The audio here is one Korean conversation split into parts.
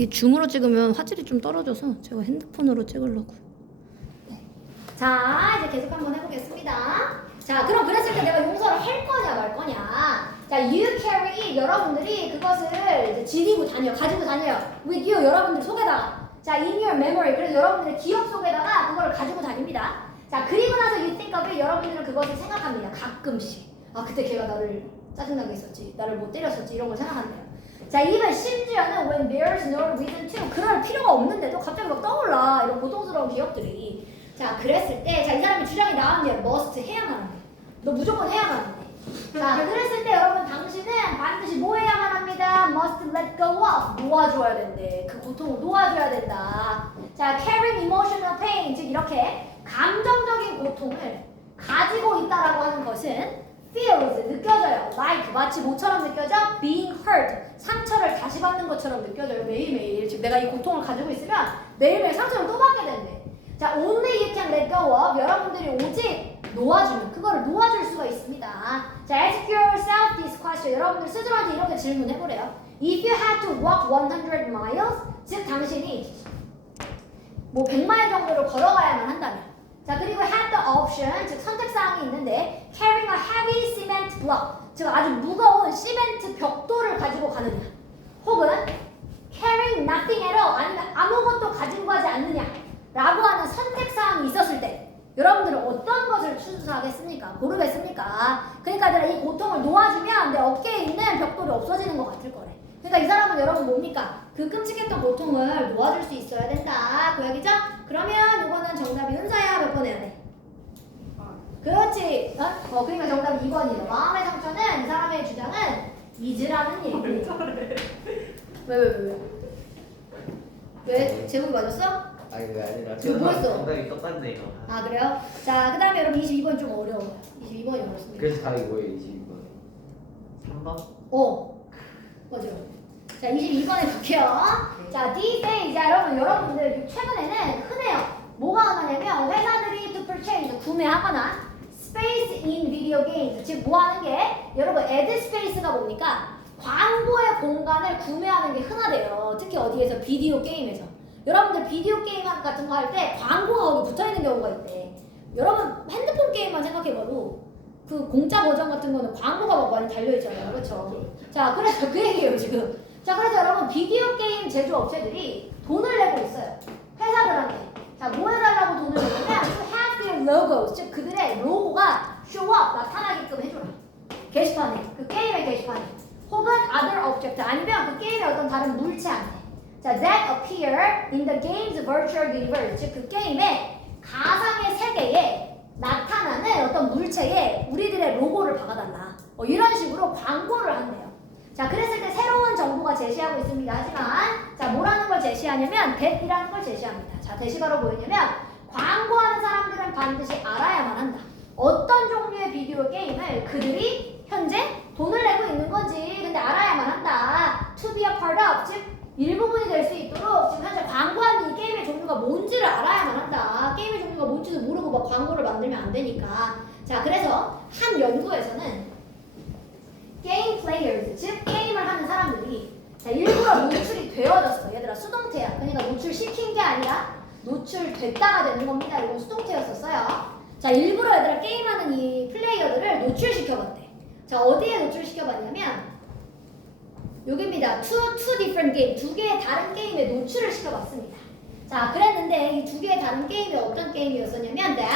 이게 줌으로 찍으면 화질이 좀 떨어져서 제가 핸드폰으로 찍으려고. 자, 이제 계속 한번 해보겠습니다. 자, 그럼 그랬을 때 내가 용서를 할 거냐 말 거냐. 자, you carry, 여러분들이 그것을 이제 지니고 다녀요. 가지고 다녀요. with you, 여러분들 속에다가. 자, in your memory, 그래서 여러분들의 기억 속에다가 그걸 가지고 다닙니다. 자, 그리고 나서 you think of it, 여러분들은 그것을 생각합니다. 가끔씩. 아, 그때 걔가 나를 짜증나게 했었지. 나를 못 때렸었지. 이런 걸 생각한대요. 자, even 심지어는 when there's no reason to, 그럴 필요가 없는데도 갑자기 막 떠올라. 이런 고통스러운 기억들이. 자, 그랬을 때, 자, 이 사람의 주장이 나왔는데 must 해야만 한대. 너 무조건 해야만 한대. 자, 그랬을 때 여러분 당신은 반드시 뭐 해야만 합니다. must let go of, 놓아줘야 된대. 그 고통을 놓아줘야 된다. 자, carrying emotional pain, 즉 이렇게 감정적인 고통을 가지고 있다라고 하는 것은 feels, 느껴져요. like, 마치 뭐처럼 느껴져? being hurt, 상처를 다시 받는 것처럼 느껴져요. 매일매일. 즉 내가 이 고통을 가지고 있으면 매일매일 상처를 또 받게 된대. 자, only you can let go of, 여러분들이 오직 놓아주면, 그거를 놓아줄 수가 있습니다. 자, ask yourself this question. 여러분들 스스로한테 이렇게 질문해보래요. If you had to walk 100 miles, 즉 당신이 뭐 100마일 정도를 걸어가야만 한다면, 자, 그리고 had the option, 즉 선택사항이 있는데 carrying a heavy cement block, 즉 아주 무거운 시멘트 벽돌을 가지고 가느냐, 혹은 carrying nothing at all, 아니면 아무것도 가지고 가지 않느냐 라고 하는 선택사항이 있었을 때 여러분들은 어떤 것을 추천하겠습니까? 고르겠습니까? 그러니까 내가 이 고통을 놓아주면 내 어깨에 있는 벽돌이 없어지는 것 같을 거래. 그러니까 이 사람은 여러분 뭡니까? 그 끔찍했던 고통을 놓아줄 수 있어야 된다. 그 얘기죠? 그러면 이거는 정답이 은사야. 몇 번 해야 돼? 그렇지. 그러니까 정답이 2번이에요. 마음의 상처는 이 사람의 주장은 잊으라는 얘기. 왜? 제목이 맞았어? 아니 그게 아니라 이거 뭐였어? 정답이 똑같네요. 아, 그래요? 자, 그 다음에 여러분 22번 좀 어려워요. 22번이 어렵습니다. 그래서 답이 뭐예요? 22번 3번? 맞아. 자, 22번에 볼게요. 자, these days, 자, 여러분들 최근에는 흔해요. 뭐가 흔하냐면 회사들이 to purchase, 구매하거나 space in video games, 즉 뭐 하는 게 여러분 ad space가 뭡니까? 광고의 공간을 구매하는 게 흔하대요. 특히 어디에서? 비디오 게임에서. 여러분들 비디오 게임 같은 거 할 때 광고가 거기 붙어있는 경우가 있대. 여러분 핸드폰 게임만 생각해봐도 그 공짜 버전 같은 거는 광고가 막 많이 달려있잖아요. 그렇죠? 자, 그래서 그 얘기예요 지금. 자, 그래서 여러분 비디오 게임 제조업체들이 돈을 내고 있어요. 회사들한테. 자, 뭐 해달라고 돈을 내냐면 to have their logos, 즉 그들의 로고가 show up, 나타나게끔 해줘라. 게시판에, 그 게임의 게시판에. 혹은 other object, 아니면 그 게임의 어떤 다른 물체한테. 자, that appear in the game's virtual universe, 즉 그 게임의 가상의 세계에 나타나는 어떤 물체에 우리들의 로고를 박아달라. 이런 식으로 광고를 한대요. 자, 그랬을 때 새로운 정보가 제시하고 있습니다. 하지만 자, 뭐라는 걸 제시하냐면 that이라는 걸 제시합니다. 자, that이 바로 뭐냐면 광고하는 사람들은 반드시 알아야만 한다. 어떤 종류의 비디오 게임을 그들이 현재 돈을 내고 있는 건지 근데 알아야만 한다. To be a part of, 즉 일부분이 될 수 있도록 지금 현재 광고하는 이 게임의 종류가 뭔지를 알아야만 한다. 게임의 종류가 뭔지도 모르고 막 광고를 만들면 안 되니까. 자, 그래서 한 연구에서는 게임 플레이어즈, 즉 게임을 하는 사람들이 자, 일부러 노출이 되어졌어. 얘들아, 수동태야. 그러니까 노출시킨 게 아니라 노출됐다가 되는 겁니다. 이건 수동태였었어요. 자, 일부러 얘들아 게임하는 이 플레이어들을 노출시켜봤대. 자, 어디에 노출시켜봤냐면 여기입니다. two different game, 두 개의 다른 게임에 노출을 시켜봤습니다. 자, 그랬는데 이 두 개의 다른 게임이 어떤 게임이었었냐면 that,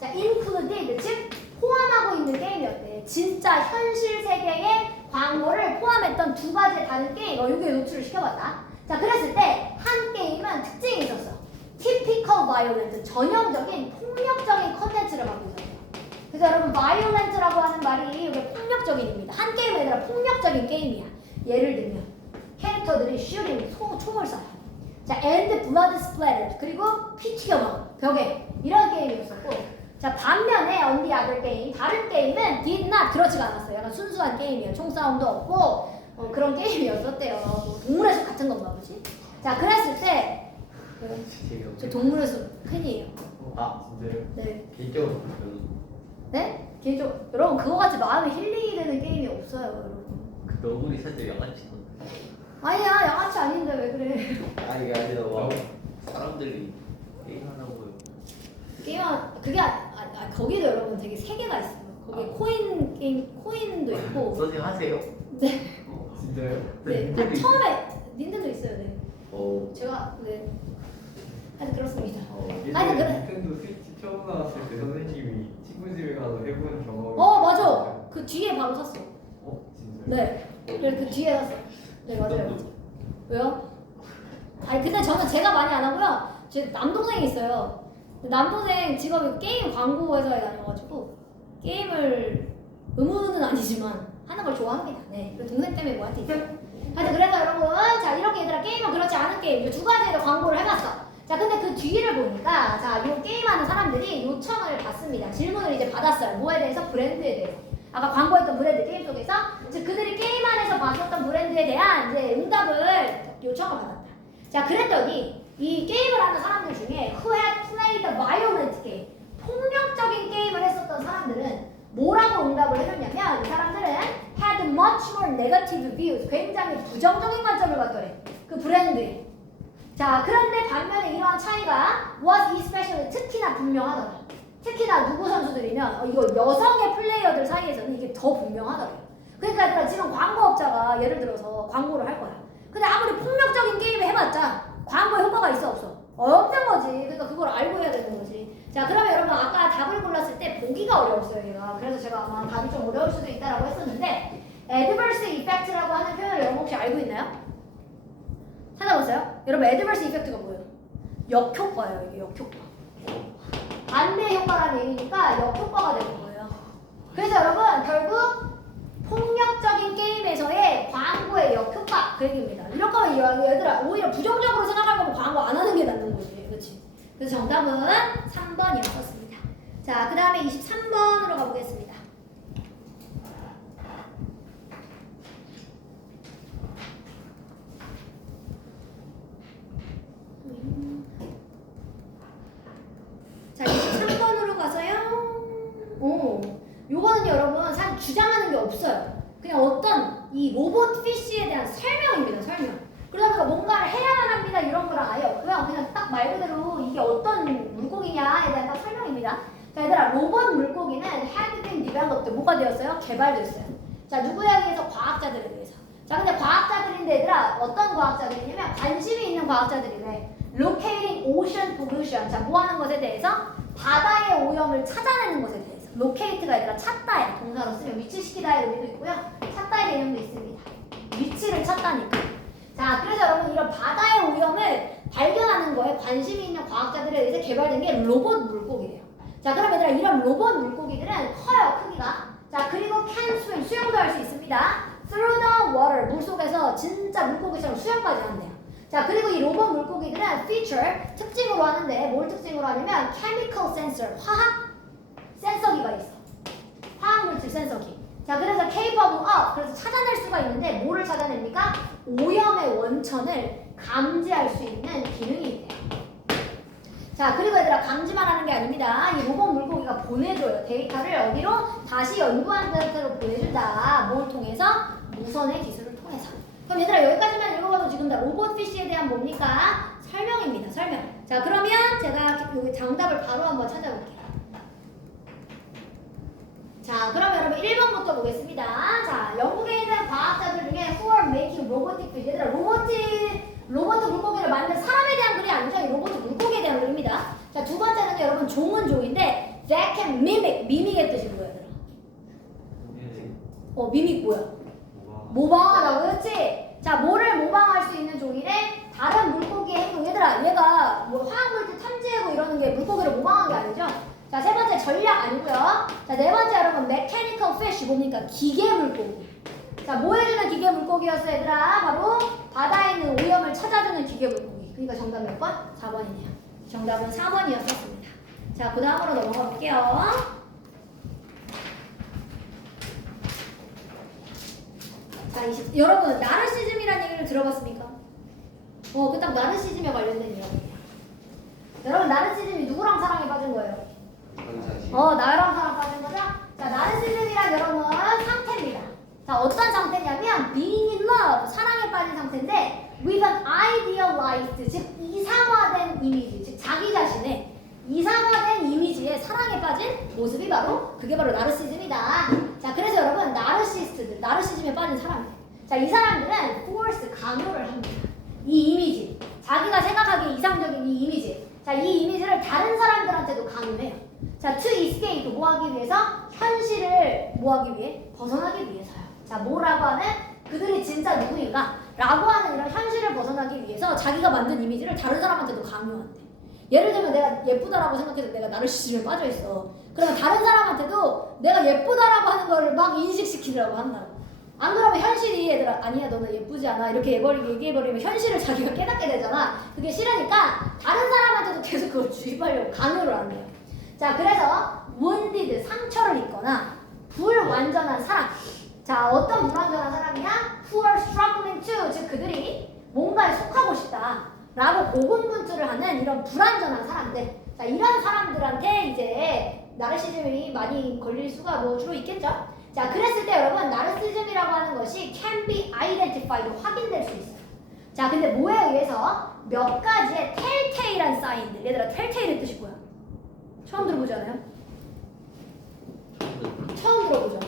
자, included, 즉 포함하고 있는 게임이었대. 진짜 현실 세계의 광고를 포함했던 두 가지의 다른 게임, 여기에 노출을 시켜봤다. 자, 그랬을 때 한 게임은 특징이 있었어. typical violent, 전형적인 폭력적인 컨텐츠를 갖고 있었어요. 그래서 여러분 violent라고 하는 말이 이게 폭력적인입니다. 한 게임에 따라 폭력적인 게임이야. 예를 들면 캐릭터들이 슈팅, 총을 쏴요. 자, and blood splattered, 그리고 피 튀어나와 벽에, 이런 게임이었었고, 자, 반면에 on the other game, 다른 게임은 did not, 그렇지가 않았어요. 약간 순수한 게임이에요. 총싸움도 없고 그런 게임이었었대요. 뭐 동물의 숲 같은 건가 보지. 자, 그랬을 때 저 동물의 숲 팬이에요. 아, 진짜요? 네. 개인적으로 별로. 네? 개인적으로 여러분 그거같이 마음이 힐링이 되는 게임이 없어요, 여러분. 그 너구리 살짝 양아치. 아니야, 양아치 아닌데 왜 그래? 아 이게 아니라 와 사람들이 게임하라고요. 그게 거기도 여러분 되게 세 개가 있어요. 거기 코인 게임 코인도 있고. 선생님 하세요? 네. 진짜요? 네. 아, 처음에 닌텐도 있어요. 네. 어. 제가 네. 하여튼 그렇습니다. 예전에 아니, 그래. 닌텐도 스위치 처음 나왔을 때 선생님이 친구 집에 가서 해본 경험이 맞아. 그 뒤에 바로 샀어. 진짜요? 네. 그래 그 뒤에 샀어. 네 맞아요. 왜요? 아니 근데 저는 제가 많이 안 하고요. 제 남동생이 있어요. 남동생 직업이 게임 광고 회사에 다녀가지고 게임을 의무는 아니지만 하는 걸 좋아합니다. 네. 그 동생 때문에 뭐 할 수 있어요. 하여튼 그래서 여러분 자 이렇게 얘들아 게임은 그렇지 않은 게임 이 두 가지로 광고를 해봤어. 자 근데 그 뒤를 보니까 자요 게임하는 사람들이 요청을 받습니다. 질문을 이제 받았어요. 뭐에 대해서? 브랜드에 대해서. 아까 광고했던 브랜드 게임 속에서 즉 그들이 게임 안에서 봤었던 브랜드에 대한 이제 응답을 요청을 받았다. 자 그랬더니 이 게임을 하는 사람들 중에 who had played the violent game 폭력적인 게임을 했었던 사람들은 뭐라고 응답을 해줬냐면 이 사람들은 had much more negative views 굉장히 부정적인 관점을 갖더래 그 브랜드에. 자 그런데 반면에 이러한 차이가 was especially 특히나 분명하더라. 특히나 누구 선수들이면 이거 여성의 플레이어들 사이에서는 이게 더 분명하더라고요. 그러니까 얘들아 지금 광고업자가 예를 들어서 광고를 할 거야. 근데 아무리 폭력적인 게임을 해봤자 광고 효과가 있어 없어? 없는 거지. 그러니까 그걸 알고 해야 되는 거지. 자 그러면 여러분 아까 답을 골랐을 때 보기가 어려웠어요 얘가. 그래서 제가 아마 답이 좀 어려울 수도 있다라고 했었는데 adverse effect라고 하는 표현을 여러분 혹시 알고 있나요? 찾아보세요. 여러분 adverse effect가 뭐예요? 역효과예요. 이게 역효과. 반대 효과라는 얘기니까 역효과가 되는 거예요. 그래서 여러분 결국 폭력적인 게임에서의 광고의 역효과 그 얘기입니다. 이럴 거면 얘들아 오히려 부정적으로 생각할 거면 광고 안 하는 게 낫는 거지. 그렇지? 그래서 정답은 3번이었습니다. 자, 그 다음에 23번으로 가보겠습니다. 자, 23번으로 가서요. 요거는 여러분 사실 주장하는 게 없어요. 그냥 어떤 이 로봇 피쉬에 대한 설명입니다. 설명. 그러니까 뭔가를 해야만 합니다. 이런 거랑 아예 없고요. 그냥 딱 말 그대로 이게 어떤 물고기냐에 대한 딱 설명입니다. 자, 얘들아 로봇 물고기는 had been developed 뭐가 되었어요? 개발됐어요. 자, 누구에 의해서? 과학자들에 의해서. 자, 근데 과학자들인데 얘들아 어떤 과학자들이냐면 관심이 있는 과학자들이래. Locating ocean pollution. 자, 뭐 하는 것에 대해서? 바다의 오염을 찾아내는 것에 대해서. locate가 아니라 찾다야. 동사로 쓰면 위치시키다의 의미도 있고요. 찾다의 개념도 있습니다. 위치를 찾다니까. 자, 그래서 여러분 이런 바다의 오염을 발견하는 거에 관심이 있는 과학자들에 의해서 개발된 게 로봇 물고기예요. 자, 그럼 얘들아 이런 로봇 물고기들은 커요, 크기가. 자, 그리고 can swim, 수영도 할 수 있습니다. through the water, 물속에서 진짜 물고기처럼 수영까지 한대요. 자, 그리고 이 로봇 물고기들은 feature, 특징으로 하는데 뭘 특징으로 하냐면 chemical sensor, 화학 센서기가 있어. 화학물질 센서기. 자, 그래서 capable of, 그래서 찾아낼 수가 있는데 뭐를 찾아냅니까? 오염의 원천을 감지할 수 있는 기능이 있대요. 자, 그리고 얘들아 감지만 하는 게 아닙니다. 이 로봇 물고기가 보내줘요. 데이터를 어디로? 다시 연구한 데이터로 보내준다. 뭘 통해서? 무선의 기술을 통해서. 그럼 얘들아 여기까지만 읽어봐도 지금 다 로봇 피쉬에 대한 뭡니까? 설명입니다. 설명. 자, 그러면 제가 여기 정답을 바로 한번 찾아볼게요. 자, 그럼 여러분 1번부터 보겠습니다. 자, 영국에 있는 과학자들 중에 who are making robotic fish. 얘들아 로봇 물고기를 만든 사람에 대한 글이 아니죠. 이 로봇 물고기에 대한 글입니다. 자, 두 번째는 여러분 종은 종인데 that can mimic, 미믹의 뜻이 뭐야, 얘들아? 미믹 뭐야? 모방하다, 그렇지? 자, 뭐를 모방할 수 있는 종이래? 다른 물고기의 행동. 얘들아, 얘가 뭐 화학물질 탐지하고 이러는 게 물고기를 모방한 게 아니죠? 자, 세 번째 전략 아니고요. 자, 네 번째 여러분 mechanical fish 뭡니까? 기계 물고기. 자, 뭐 해주는 기계 물고기였어, 얘들아? 바로 바다에 있는 오염을 찾아주는 기계 물고기. 그러니까 정답 몇 번? 4번이네요. 정답은 4번이었습니다. 자, 그 다음으로 넘어가 볼게요. 자, 여러분 나르시즘이라는 얘기를 들어봤습니까? 그 딱 나르시즘에 관련된 이야기예요. 여러분 나르시즘이 누구랑 사랑에 빠진 거예요? 나랑 사랑 빠진 거죠? 자, 나르시즘이란 여러분 상태입니다. 자, 어떤 상태냐면 being in love, 사랑에 빠진 상태인데 with an idealized, 즉 이상화된 이미지, 즉 자기 자신의 이상화된 이미지에 사랑에 빠진 모습이 그게 바로 나르시즘이다. 자, 그래서 여러분 나르시스트들, 나르시즘에 빠진 사람들. 자, 이 사람들은 force, 강요를 합니다. 이 이미지, 자기가 생각하기에 이상적인 이 이미지. 자, 이 이미지를 다른 사람들한테도 강요해요. 자, to escape, 뭐 하기 위해서? 현실을 뭐 하기 위해? 벗어나기 위해서요. 자, 뭐라고 하는? 그들이 진짜 누구인가? 라고 하는 이런 현실을 벗어나기 위해서 자기가 만든 이미지를 다른 사람한테도 강요한대. 예를 들면 내가 예쁘다라고 생각해서 내가 나르시즘에 빠져있어. 그러면 다른 사람한테도 내가 예쁘다라고 하는 거를 막 인식시키려고 한다고. 안 그러면 현실이 얘들아 아니야 너는 예쁘지 않아 이렇게 얘기해버리면 현실을 자기가 깨닫게 되잖아. 그게 싫으니까 다른 사람한테도 계속 그걸 주입하려고 강요를 한대요. 자, 그래서 wounded, 상처를 입거나 불완전한 사람. 자, 어떤 불완전한 사람이냐? who are struggling to, 즉 그들이 뭔가에 속하고 싶다 라고 고군분투를 하는 이런 불완전한 사람들. 자, 이런 사람들한테 이제 나르시즘이 많이 걸릴 수가 뭐 주로 있겠죠. 자, 그랬을 때 여러분 나르시즘이라고 하는 것이 can be identified, 확인될 수 있어요. 자, 근데 뭐에 의해서? 몇 가지의 telltale한 사인들. 얘들아, telltale의 뜻이 뭐야? 처음 들어보지 않아요? 처음 들어보죠?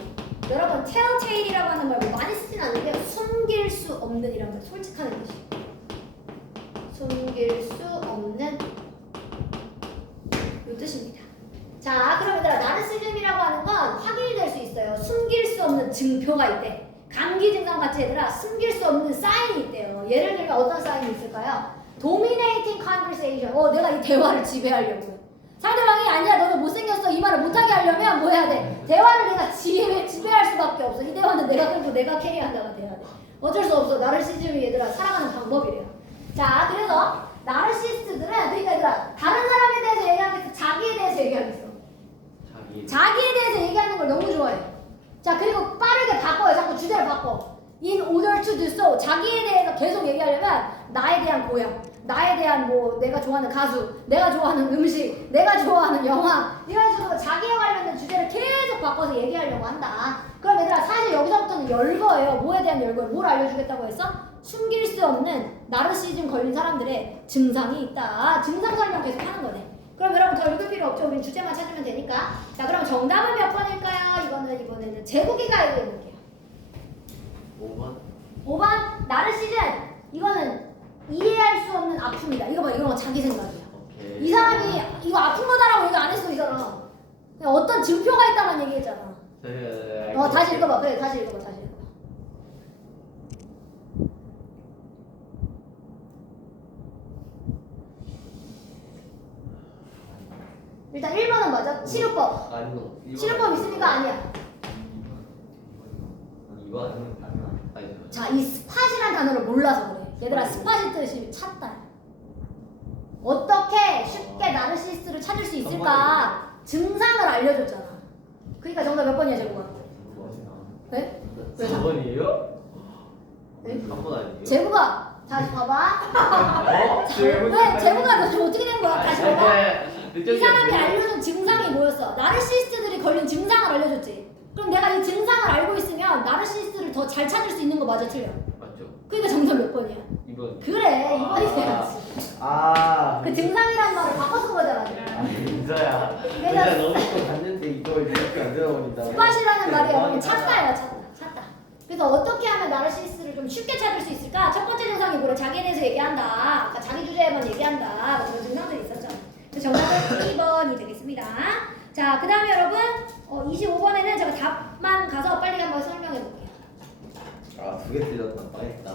여러분 telltale이라고 하는 말 뭐 많이 쓰진 않는데 숨길 수 없는 이란 말, 솔직하는 뜻이. 숨길 수 없는 이 뜻입니다. 자, 그럼 얘들아 나르시즘이라고 하는 건 확인이 될 수 있어요. 숨길 수 없는 증표가 있대. 감기 증상 같이 얘들아 숨길 수 없는 사인이 있대요. 예를 들면 어떤 사인이 있을까요? Dominating conversation. 내가 이 대화를 지배하려고. 상대방이 아니야 너는 못생겼어 이 말을 못하게 하려면 뭐 해야 돼? 대화를 내가 지배할 수밖에 없어. 이 대화는 내가 끌고 내가 캐리한다가 돼야 돼. 어쩔 수 없어. 나르시즘이 얘들아 살아가는 방법이래요. 자, 그래서 나르시스트들은 그러니까 얘들아 다른 사람에 대해서 얘기하면서 자기에 대해서 얘기하겠어. 자기에 대해서 얘기하는 걸 너무 좋아해. 자, 그리고 빠르게 바꿔요. 자꾸 주제를 바꿔. In order to do so. 자기에 대해서 계속 얘기하려면 나에 대한 고향, 나에 대한 뭐 내가 좋아하는 가수, 내가 좋아하는 음식, 내가 좋아하는 영화 이런 식으로 자기에 관련된 주제를 계속 바꿔서 얘기하려고 한다. 그럼 얘들아 사실 여기서부터는 열거예요. 뭐에 대한 열거예요? 뭘 알려주겠다고 했어? 숨길 수 없는 나르시즘 걸린 사람들의 증상이 있다. 증상 설명 계속 하는 거네. 그럼 여러분 더 읽을 필요 없죠. 우리 주제만 찾으면 되니까. 자, 그럼 정답은 몇 번일까요? 이번에는 제국이가 읽어볼게요. 5번. 5번 나르시즘. 이거는 이해할 수 없는 아픔이다. 이거 봐, 이런 거 자기 생각이야. 오케이. 이 사람이 이거 아픈 거다라고 얘기 안 했어, 이 사람. 그냥 어떤 증표가 있다만 얘기했잖아. 다시 읽어봐. 그래, 다시 읽어봐. 일단 1번은 맞아. 치료법. 치료법 있으니까 아니야. 2번. 자, 이 스팟이란 단어를 몰라서 그래. 얘들아, 스팟이 뜻이 찾다. 어떻게 쉽게 나르시스트를 찾을 수 있을까? 증상을 알려줬잖아. 그러니까 정답 몇 번이야, 제국아? 네? 왜 4번이에요? 네? 3번 아니에요? 제국아, 다시 봐봐. 왜? 왜? 제국아, 너 지금 어떻게 된 거야? 다시 봐봐. 이 사람이 알려준 증상이 뭐였어? 나르시스트들이 걸린 증상을 알려줬지. 그럼 내가 이 증상을 알고 있으면 나르시스트를 더 잘 찾을 수 있는 거 맞아, 틀려? 맞죠. 그러니까 정답 몇 번이야? 2번. 그래, 2번이 돼야지. 그 증상이란 말을 바꿔 쓴 거잖아. 민서야. 그래서 너무 갔는데 이걸 이렇게 안 들어버린다. 스팟이라는 말이 여러분 찾다예요, 찾다. 그래서 어떻게 하면 나르시스트를 좀 쉽게 찾을 수 있을까? 첫 번째 증상이 뭐래? 자기에 대해서 얘기한다. 아까 자기 주제에만 얘기한다. 그런 증상들이 있었죠. 그래서 정답은 2번이 되겠습니다. 자, 그 다음에 여러분 25번에는 제가 답만 가서 빨리 한번 설명해 볼게요. 두 개 틀렸다. 망했다.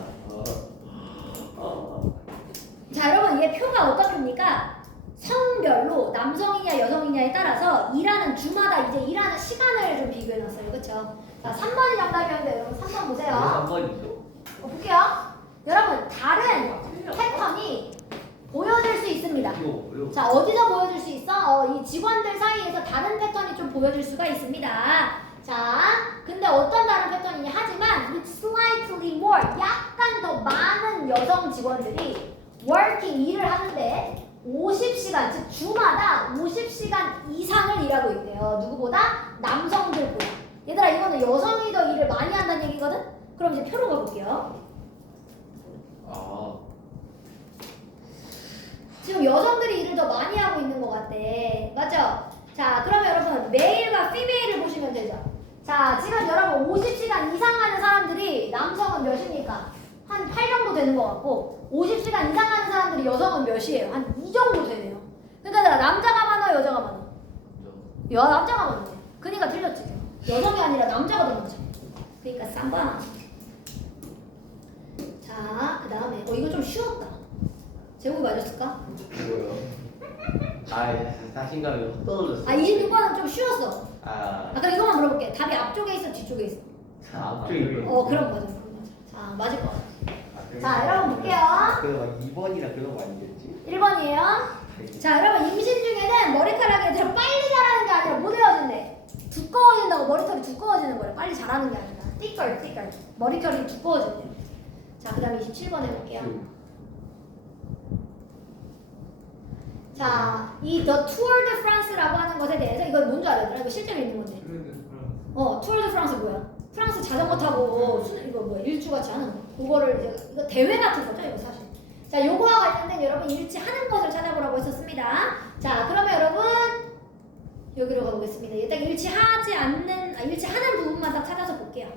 자, 여러분 이게 표가 어떤 표입니까? 성별로 남성이냐 여성이냐에 따라서 일하는 주마다 이제 일하는 시간을 좀 비교해 놨어요. 그렇죠? 자, 3번이 정답이었는데 여러분 3번 보세요. 3번이죠. 볼게요. 여러분 다른 패턴이 보여질 수 있습니다. 자, 어디서 보여줄 수 있어? 이 직원들 사이에서 다른 패턴이 좀 보여질 수가 있습니다. 자, 근데 어떤 다른 패턴이냐 하지만 with slightly more, 약간 더 많은 여성 직원들이 working, 일을 하는데 50시간, 즉 주마다 50시간 이상을 일하고 있대요. 누구보다? 남성들보다. 얘들아 이거는 여성이 더 일을 많이 한다는 얘기거든? 그럼 이제 표로 가볼게요. 아, 지금 여성들이 일을 더 많이 하고 있는 것 같대. 맞죠? 자, 그러면 여러분 메일과 피메일을 보시면 되죠. 자, 지금 여러분 50시간 이상 하는 사람들이 남성은 몇입니까? 한 8 정도 되는 것 같고 50시간 이상 하는 사람들이 여성은 몇이에요? 한 2 정도 되네요. 그러니까 남자가 많아 여자가 많아? 남자가 많네. 그러니까 틀렸지. 여성이 아니라 남자가 더 많죠. 그러니까 3번. 자, 그 다음에 이거 좀 쉬웠다. 제목이 맞았을까? 뭐요? 아, 자신감이 확 떨어졌어. 26번은 좀 쉬웠어. 아, 그럼 이거만 물어볼게. 답이 앞쪽에 있어, 뒤쪽에 있어? 앞쪽에 있네. 그럼 맞아. 자, 맞을 것 같아. 아, 자, 여러분 볼게요. 그거 막 2번이라 그런 거 아니겠지? 1번이에요. 자, 여러분 임신 중에는 머리카락이 얘들아 빨리 자라는 게 아니라 못 헤어진대. 두꺼워진다고 머리털이 두꺼워지는 거래. 빨리 자라는 게 아니라. 띠끌. 머리털이 두꺼워진대. 자, 그 다음에 27번 해볼게요. 자, 이 The Tour de France라고 하는 것에 대해서 이거 뭔지 알아요? 이거 실제로 있는 건데. Tour de France 뭐야? 프랑스 자전거 타고 이거 뭐야? 일주같이 하는 거. 그거를 이제 이거 대회 같은 거죠, 이거 사실. 자, 요거와 관련된 여러분 일치하는 것을 찾아보라고 했었습니다. 자, 그러면 여러분 여기로 가보겠습니다. 일단 일치하는 부분만 딱 찾아서 볼게요.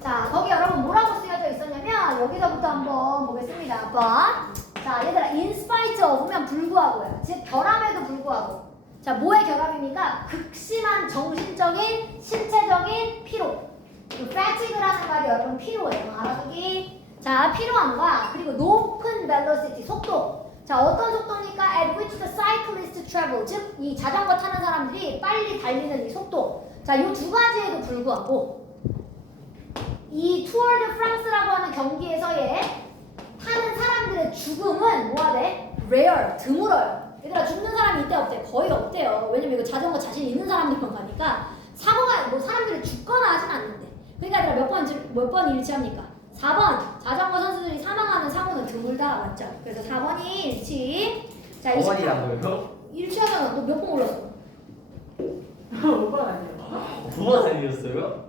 자, 거기 여러분 뭐라고 쓰여져 있었냐면 여기서부터 한번 보겠습니다. But 자, 얘들아 in spite of면 불구하고요. 즉 결함에도 불구하고. 자, 뭐의 결함입니까? 극심한 정신적인, 신체적인 피로. fatigue라는 말이 여러분 피로예요. 알아두기. 자, 피로함과 그리고 높은 velocity, 속도. 자, 어떤 속도입니까? At which the cyclist travel. 즉, 이 자전거 타는 사람들이 빨리 달리는 이 속도. 자, 이 두 가지에도 불구하고 이 투어 드 프랑스라고 하는 경기에서의 타는 사람들의 죽음은 뭐가 돼? rare, 드물어요. 얘들아 죽는 사람이 있대 없대? 거의 없대요. 왜냐면 이거 자전거 자신 있는 사람들만 가니까 사고가 뭐 사람들이 죽거나 하진 않는데. 그러니까 얘들아 몇 번 일치합니까? 4번 자전거 선수들이 사망하는 사고는 드물다. 맞죠? 그래서 4번이 일치. 자, 5번이라고요? 일치하면 너 몇 번 올랐어? 5번 아니에요? 9번 아니었어요?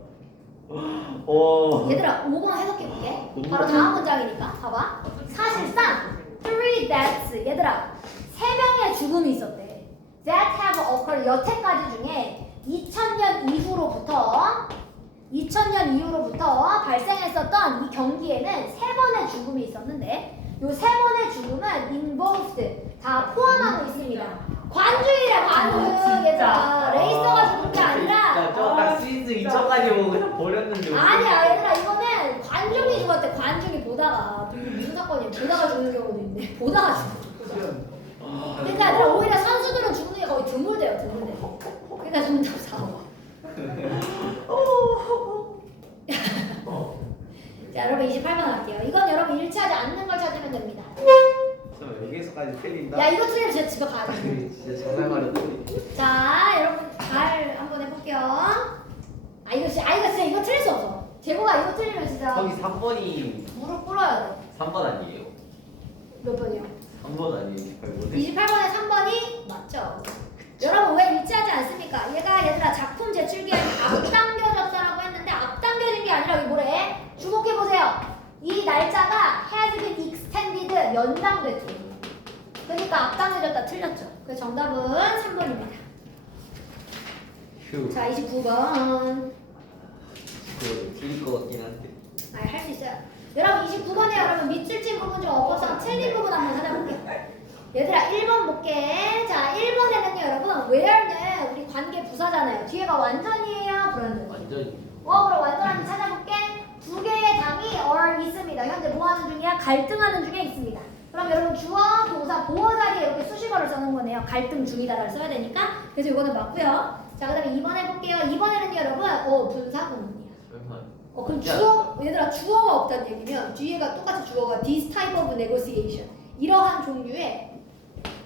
얘들아 5번 해석해볼게. 바로 다음 문장이니까 봐봐. 사실상 3 deaths 얘들아 3명의 죽음이 있었대. That have occurred 여태까지 중에 2000년 이후로부터 발생했었던 이 경기에는 3번의 죽음이 있었는데 요 3번의 죽음은 involved 다 포함하고 있습니다. 관중이래 관중. 얘들아 레이서가 죽은 게 아니라 저딱 시즌 2천까지 보고 그냥 버렸는데. 아니야 얘들아 이거는 관중이 죽었대. 관중이 보다가 또 이거 무슨 사건이야. 보다가 죽는 경우도 있는데 보다가 죽어. 그러니까 얘들아 오히려 선수들은 죽는 게 거의 드물대요. 그러니까 정답 4번. 자 여러분 28번 할게요. 이건 여러분 일치하지 않는 걸 찾으면 됩니다. 저 여기서까지 틀린다? 야 이거 틀리면 진짜 집에 가야 돼. 진짜 장난 말이야. 자 여러분 잘 한번 해볼게요. 이거 진짜 이거 틀릴 수 없어. 제보가 이거 틀리면 진짜 거기 3번이 무릎 꿇어야 돼. 3번 아니에요? 몇 번이요? 3번 아니에요? 28번에 3번이 맞죠? 여러분 왜 일치하지 않습니까? 얘들아 작품 제출 기한이 앞당겨졌다라고 했는데 앞당겨진 게 아니라 여기 뭐래? 주목해보세요. 이 날짜가 has been extended 연장됐죠. 그러니까 앞당겨졌다 틀렸죠. 그래서 정답은 3번입니다. 휴. 자 29번. 그거 틀릴 것 같긴 한데. 할 수 있어요. 여러분 29번에 여러분 밑줄친 부분 중 어법상 틀린 부분 한번 찾아볼게요. 얘들아 1번 볼게. 자 1번에는요 여러분 where는 우리 관계 부사잖아요. 뒤에가 완전이에요 불완전? 완전히. 그럼 완전한지 찾아볼게. 두 개의 당이 are 있습니다. 현재 뭐 하는 중이야? 갈등하는 중에 있습니다. 그럼 여러분 주어, 동사, 보어 자리에 이렇게 수식어를 써놓은 거네요. 갈등 중이다를 써야 되니까. 그래서 이거는 맞고요. 자 그 다음에 2번 해볼게요. 2번에는요 여러분 분사구문이야. 설마. 그럼 주어, 얘들아 주어가 없다는 얘기면 뒤에가 똑같이 주어가 this type of negotiation 이러한 종류의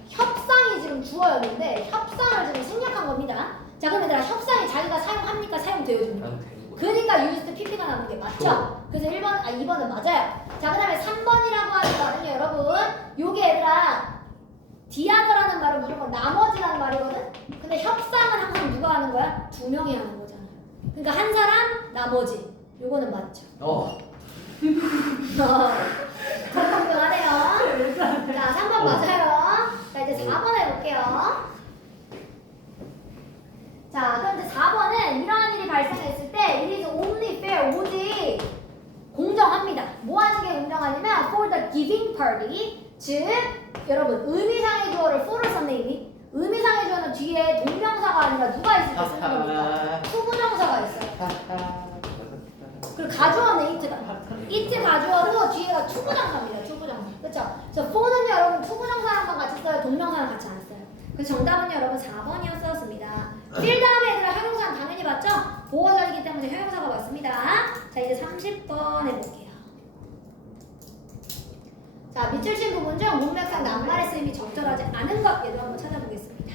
협상이 지금 주어였는데 협상을 지금 생략한 겁니다. 자 그럼 얘들아 협상이 자기가 사용합니까? 사용되어줍니까? 그러니까 used pp가 나오는 게 맞죠? 그래서 2번은 맞아요. 자 그 다음에 3번이라고 하는 거는요 여러분 요게 얘들아 디아더라는 말은 무조건 나머지라는 말이거든. 근데 협상은 항상 누가 하는 거야? 두 명이 하는 거잖아. 그러니까 한 사람 나머지. 요거는 맞죠. 정답하네요. 자, 3번 맞아요. 자, 이제 4번 해볼게요. 자, 그럼 이제 4번은 이러한 일이 발생했을 때 it is only fair, 오직 공정합니다. 뭐 하는 게 공정하냐면 for the giving party, 즉 여러분 의미상의 주어를 for를 썼네 이미. 의미상의 주어는 뒤에 동명사가 아니라 누가 있을 때 쓰는 겁니까? 투부정사가 있어요. 그리고 가주어는 it 가주어로 뒤에가 투부정사입니다. 투부정사. 그렇죠? 그래서 for는요 여러분 투부정사랑만 같이 써요. 동명사랑 같이 안 써요. 그래서 정답은요 여러분 4번이었습니다. 필 다음에 얘들아 형용사는 당연히 맞죠? 보호자이기 때문에 형용사가 맞습니다. 자 이제 30번 해볼게요. 자 밑줄 친 부분 중 문맥상 낱말의 쓰임이 적절하지 않은 것 얘도 한번 찾아보겠습니다.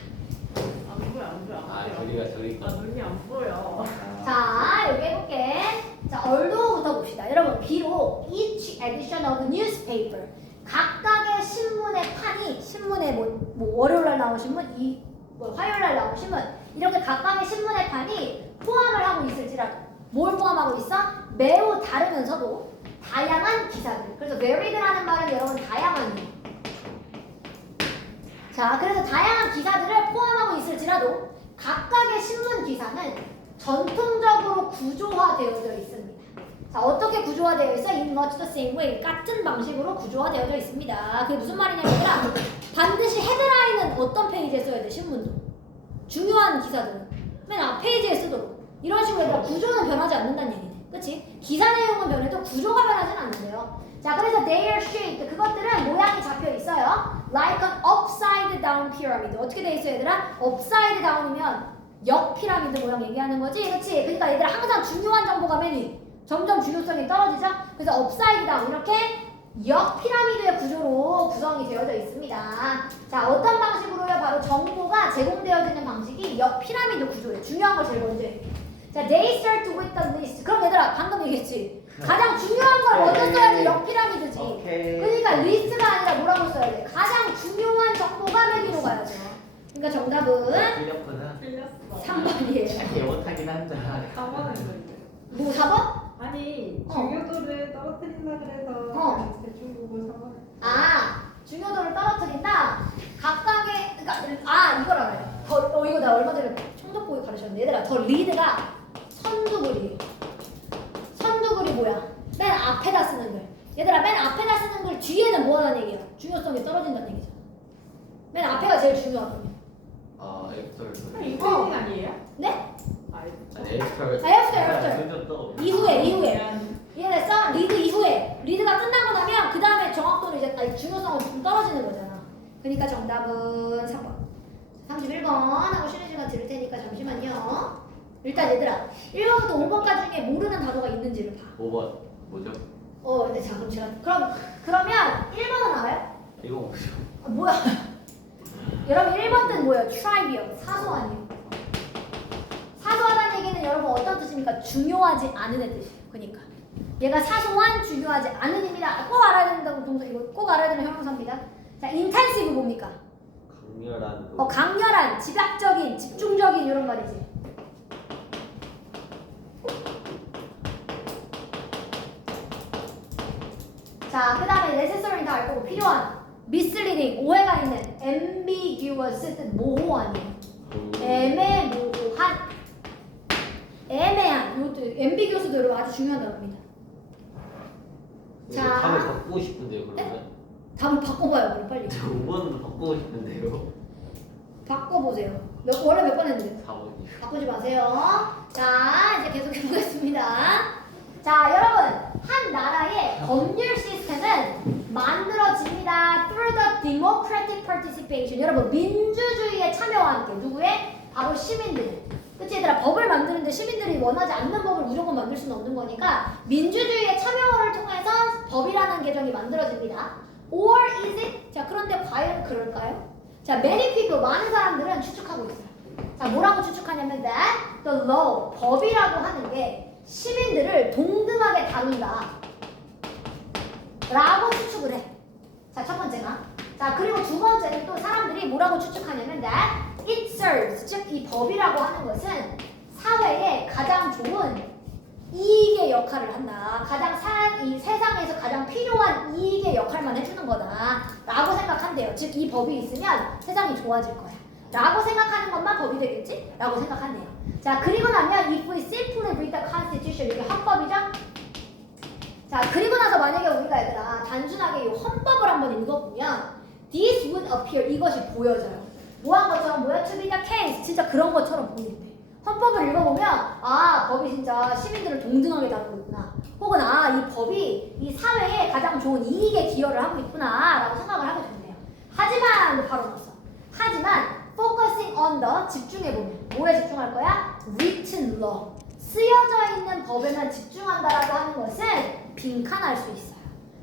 안 보여. 아 저리가. 눈이 안 보여. 자 여기 해볼게. 자 얼도부터 봅시다. 여러분 비록 each edition of newspaper 각각의 신문의 판이 신문에 뭐 월요일날 나온 신문, 화요일날 나온 신문 이렇게 각각의 신문의 판이 포함을 하고 있을지라도 뭘 포함하고 있어? 매우 다르면서도 다양한 기사들. 그래서 varied라는 말은 여러분 다양한이에요. 자 그래서 다양한 기사들을 포함하고 있을지라도 각각의 신문 기사는 전통적으로 구조화되어져 있습니다. 자 어떻게 구조화되어 있어? In much the same way 같은 방식으로 구조화되어져 있습니다. 그게 무슨 말이냐면 반드시 헤드라인은 어떤 페이지에 써야 돼? 신문도 중요한 기사들은 맨 앞 페이지에 쓰도록 이런 식으로 얘들아 구조는 변하지 않는다는 얘기네. 그치? 기사 내용은 변해도 구조가 변하지는 않는데요. 자 그래서 they are shaped 그것들은 모양이 잡혀 있어요. Like an upside down pyramid. 어떻게 돼 있어 얘들아? upside down이면 역 피라미드 모양 얘기하는 거지. 그치? 그러니까 얘들아 항상 중요한 정보가 맨 위. 점점 중요성이 떨어지죠? 그래서 업사이드 다운 이렇게 역 피라미드의 구조로 구성이 되어져 있습니다. 자 어떤 방식으로요? 바로 정보가 제공되어지는 방식이 역 피라미드 구조예요. 중요한 걸 제일 먼저 해. 자 they start with the list. 그럼 얘들아 방금 얘기했지. 가장 중요한 걸 먼저 써야지 역 피라미드지. 그러니까 리스트가 아니라 뭐라고 써야 돼? 가장 중요한 정보가 맨 위로 가야죠. 그러니까 정답은 틀렸구나. 틀렸어. 3번이에요. 영어 타긴 한다. 4번은 근데. 뭐 4번? 아니 어. 중요도를 떨어뜨린다 그래서 대충 보고 4번. 아 중요도를 떨어뜨린다. 각각의 그러니까 이걸 알아요. 이거 나 얼마 전에 총독보기 가르쳤는데 얘들아 더 리드가 선두글이에요. 선두글이 뭐야? 맨 앞에다 쓰는 글. 얘들아 맨 앞에다 쓰는 글 뒤에는 뭐 하는 얘기야? 중요성이 떨어진다는 얘기죠. 맨 앞에가 제일 중요하거든요. 애프터. 이거 아니에요? 네? 애프터. after. 이후에 이해됐어? 리드 이후에 리드가 끝나고 나면 그 다음에 정확도는 이제 중요성은 좀 떨어지는 거잖아. 그러니까 정답은 3번 31번 하고 쉬는 시간 들을 테니까 잠시만요. 일단 얘들아 1번부터 5번까지 중에 모르는 단어가 있는지를 봐. 5번 뭐죠? 네, 자 그럼 그러면 1번은 알아요? 이거 뭐죠? 뭐야 여러분 1번 뜻 뭐예요? trivial 사소한이요. 사소하다는 얘기는 여러분 어떤 뜻입니까? 중요하지 않은 애 뜻이에요. 그러니까 얘가 사소한 중요하지 않은 입니다. 꼭 알아야 된다고 동사 이거 꼭 알아야 되는 형용사입니다. 자 intensive 뭡니까? 강렬한. 강렬한, 집약적인, 집중적인 이런 말이지. 자 그 다음에 necessary는 다 알 거고 필요한, misleading 오해가 있는, ambiguous 뜻 모호한이에요. 애매모호한, 애매한 이것도 ambiguous도 여러분 아주 중요한 단어입니다. 자. 답을 바꾸고 싶은데요 그러면? 네? 답을 바꿔봐요 그럼 빨리. 저 5번도 바꾸고 싶은데요. 바꿔보세요. 원래 몇 번 했는데? 4번이요. 바꾸지 마세요. 자 이제 계속 해보겠습니다. 자 여러분 한 나라의 법률 시스템은 만들어집니다. through the democratic participation. 여러분 민주주의의 참여와 함께. 누구의? 바로 시민들. 그치 얘들아 법을 만드는데 시민들이 원하지 않는 법을 무조건 만들 수는 없는 거니까 민주주의의 참여를 통해서 법이라는 개정이 만들어집니다. Or is it? 자 그런데 과연 그럴까요? 자 many people 많은 사람들은 추측하고 있어요. 자 뭐라고 추측하냐면 that the law 법이라고 하는 게 시민들을 동등하게 다룬다 라고 추측을 해. 자 첫 번째가 자, 그리고 두 번째는 또 사람들이 뭐라고 추측하냐면 that it serves, 즉 이 법이라고 하는 것은 사회에 가장 좋은 이익의 역할을 한다. 이 세상에서 가장 필요한 이익의 역할만 해주는 거다. 라고 생각한대요. 즉 이 법이 있으면 세상이 좋아질 거야. 라고 생각하는 것만 법이 되겠지? 라고 생각한대요. 자, 그리고 나면 if we simply read the constitution, 이게 헌법이죠? 자, 그리고 나서 만약에 우리가 얘들아 단순하게 이 헌법을 한번 읽어보면 this would appear, 이것이 보여져요. 뭐한 것처럼 뭐야? to be the case, 진짜 그런 것처럼 보이는데 헌법을 읽어보면 아, 법이 진짜 시민들을 동등하게 다루고 있구나. 혹은 아, 이 법이 이 사회에 가장 좋은 이익에 기여를 하고 있구나 라고 생각을 하게 된대요. 하지만 바로 넣었어. 하지만 focusing on the, 집중해보면 뭐에 집중할 거야? written law, 쓰여져 있는 법에만 집중한다라고 하는 것은 빈칸할 수 있어요.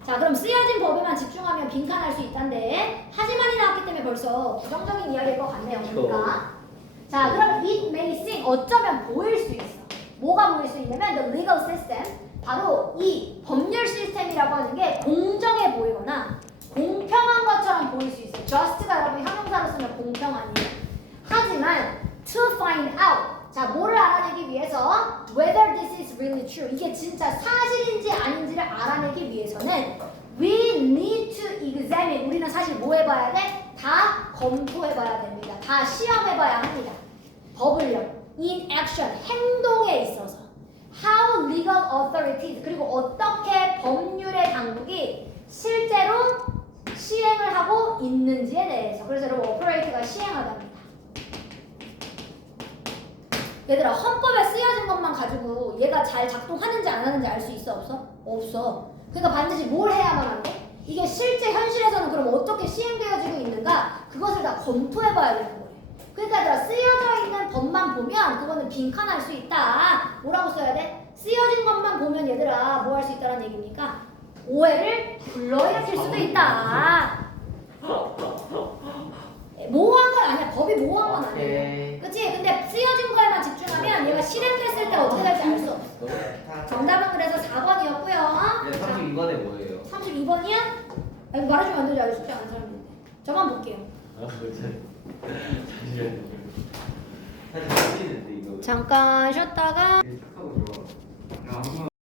자, 그럼 쓰여진 법에만 집중하면 빈칸할 수 있단데 하지만이 나왔기 때문에 벌써 부정적인 이야기일 것 같네요. 그러니까 자, 그럼 it may seem, 어쩌면 보일 수 있어. 뭐가 보일 수 있냐면 the legal system, 바로 이 법률 시스템이라고 하는 게 공정해 보이거나 공평한 것처럼 보일 수 있어요. just가 여러분 형용사로 쓰면 공평하니에요. 하지만 to find out, 자, 뭐를 알아내기 위해서 whether this is really true, 이게 진짜 사실인지 아닌지를 알아내기 위해서는 we need to examine, 우리는 사실 뭐 해봐야 돼? 다 검토해봐야 됩니다. 다 시험해봐야 합니다. 법을요. in action, 행동에 있어서 how legal authorities, 그리고 어떻게 법률의 당국이 실제로 시행을 하고 있는지에 대해서. 그래서 여러분 operate가 시행하답니다. 얘들아, 헌법에 쓰여진 것만 가지고 얘가 잘 작동하는지 안 하는지 알 수 있어 없어? 없어. 그러니까 반드시 뭘 해야만 한대? 이게 실제 현실에서는 그럼 어떻게 시행되어지고 있는가? 그것을 다 검토해봐야 되는 거예요. 그러니까 얘들아, 쓰여져 있는 법만 보면 그거는 빈칸할 수 있다. 뭐라고 써야 돼? 쓰여진 것만 보면 얘들아 뭐 할 수 있다는 얘기입니까? 오해를 불러일으킬 수도 있다. 모호한 건 아니야. 법이 모호한 건 아니에요. 그치? 근데 쓰여진 거에만 집중하면 얘가 실행됐을 때 어떻게 될지 알 수 없어. 정답은 그래서 4번이었고요. 네, 32번에 뭐예요? 32번이야? 아니, 말해주면 안 되지. 아직 숙제 안 사람인데. 저만 볼게요. 사실 모르겠는데 이거. 잠깐 쉬었다가 착하고 좋아. 야, 아무나